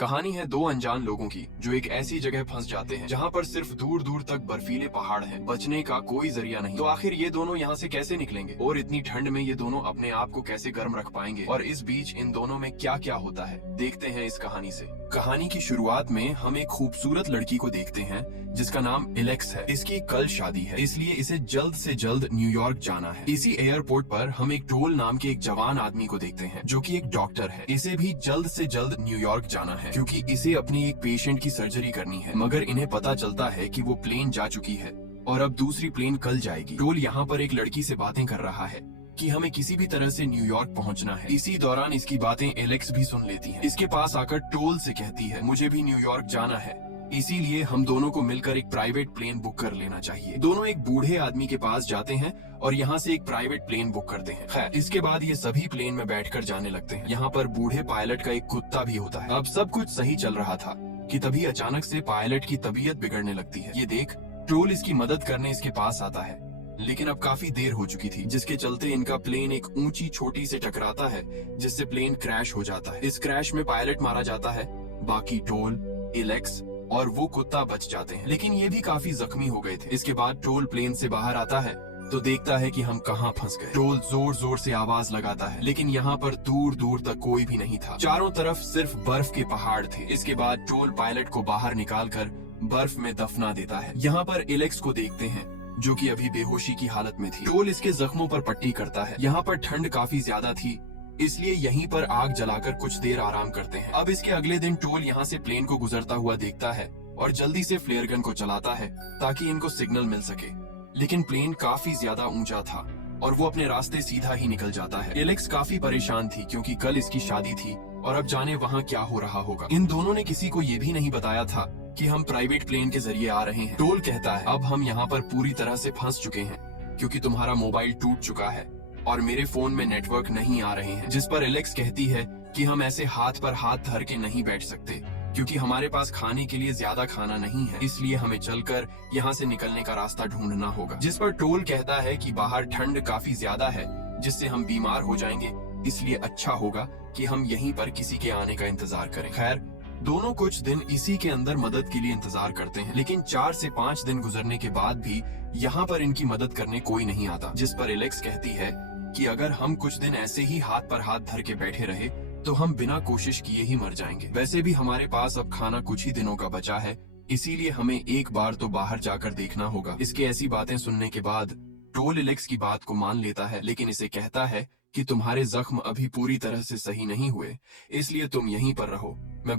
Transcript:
कहानी है दो अनजान लोगों की जो एक ऐसी जगह फंस जाते हैं जहाँ पर सिर्फ दूर दूर तक बर्फीले पहाड़ हैं, बचने का कोई जरिया नहीं। तो आखिर ये दोनों यहाँ से कैसे निकलेंगे और इतनी ठंड में ये दोनों अपने आप को कैसे गर्म रख पाएंगे और इस बीच इन दोनों में क्या क्या होता है, देखते हैं इस कहानी से। कहानी की शुरुआत में हम एक खूबसूरत लड़की को देखते हैं जिसका नाम एलेक्स है। इसकी कल शादी है, इसलिए इसे जल्द से जल्द न्यूयॉर्क जाना है। इसी एयरपोर्ट पर हम एक टोल नाम के एक जवान आदमी को देखते हैं जो कि एक डॉक्टर है। इसे भी जल्द से जल्द न्यूयॉर्क जाना है क्योंकि इसे अपनी एक पेशेंट की सर्जरी करनी है, मगर इन्हें पता चलता है कि वो प्लेन जा चुकी है और अब दूसरी प्लेन कल जाएगी। टोल यहाँ पर एक लड़की से बातें कर रहा है कि हमें किसी भी तरह से न्यूयॉर्क पहुंचना है। इसी दौरान इसकी बातें एलेक्स भी सुन लेती है। इसके पास आकर टोल से कहती है मुझे भी न्यूयॉर्क जाना है, इसीलिए हम दोनों को मिलकर एक प्राइवेट प्लेन बुक कर लेना चाहिए। दोनों एक बूढ़े आदमी के पास जाते हैं और यहाँ से एक प्राइवेट प्लेन बुक करते हैं। खैर, इसके बाद ये सभी प्लेन में बैठकर जाने लगते हैं। यहाँ पर बूढ़े पायलट का एक कुत्ता भी होता है। अब सब कुछ सही चल रहा था कि तभी अचानक से पायलट की तबीयत बिगड़ने लगती है। ये देख टोल इसकी मदद करने इसके पास आता है, लेकिन अब काफी देर हो चुकी थी, जिसके चलते इनका प्लेन एक ऊंची चोटी से टकराता है जिससे प्लेन क्रैश हो जाता है। इस क्रैश में पायलट मारा जाता है, बाकी टोल, एलेक्स और वो कुत्ता बच जाते हैं, लेकिन ये भी काफी जख्मी हो गए थे। इसके बाद टोल प्लेन से बाहर आता है तो देखता है कि हम कहाँ फंस गए। टोल जोर जोर से आवाज लगाता है, लेकिन यहाँ पर दूर दूर तक कोई भी नहीं था। चारों तरफ सिर्फ बर्फ के पहाड़ थे। इसके बाद टोल पायलट को बाहर निकालकर बर्फ में दफना देता है। यहाँ पर एलेक्स को देखते हैं जो कि अभी बेहोशी की हालत में थी। टोल इसके जख्मों पर पट्टी करता है। यहाँ पर ठंड काफी ज्यादा थी, इसलिए यहीं पर आग जलाकर कुछ देर आराम करते हैं। अब इसके अगले दिन टोल यहाँ से प्लेन को गुजरता हुआ देखता है और जल्दी से फ्लेयर गन को चलाता है ताकि इनको सिग्नल मिल सके, लेकिन प्लेन काफी ज्यादा ऊंचा था और वो अपने रास्ते सीधा ही निकल जाता है। एलेक्स काफी परेशान थी क्योंकि कल इसकी शादी थी और अब जाने वहाँ क्या हो रहा होगा। इन दोनों ने किसी को ये भी नहीं बताया था कि हम प्राइवेट प्लेन के जरिए आ रहे हैं। टोल कहता है अब हम यहाँ पर पूरी तरह से फंस चुके हैं क्योंकि तुम्हारा मोबाइल टूट चुका है और मेरे फोन में नेटवर्क नहीं आ रहे हैं। जिस पर एलेक्स कहती है कि हम ऐसे हाथ पर हाथ धर के नहीं बैठ सकते क्योंकि हमारे पास खाने के लिए ज्यादा खाना नहीं है, इसलिए हमें चलकर यहाँ से निकलने का रास्ता ढूंढना होगा। जिस पर टोल कहता है कि बाहर ठंड काफी ज्यादा है जिससे हम बीमार हो जाएंगे, इसलिए अच्छा होगा कि हम यहीं पर किसी के आने का इंतजार करें। खैर, दोनों कुछ दिन इसी के अंदर मदद के लिए इंतजार करते हैं, लेकिन 4 से 5 दिन गुजरने के बाद भी यहाँ पर इनकी मदद करने कोई नहीं आता। जिस पर एलेक्स कहती है कि अगर हम कुछ दिन ऐसे ही हाथ पर हाथ धर के बैठे रहे तो हम बिना कोशिश किए ही मर जाएंगे। वैसे भी हमारे पास अब खाना कुछ ही दिनों का बचा है, इसीलिए हमें एक बार तो बाहर जाकर देखना होगा। इसके ऐसी बातें सुनने के बाद टोल एलेक्स की बात को मान लेता है, लेकिन इसे कहता है कि तुम्हारे जख्म अभी पूरी तरह से सही नहीं हुए, इसलिए तुम यहीं पर रहो, मैं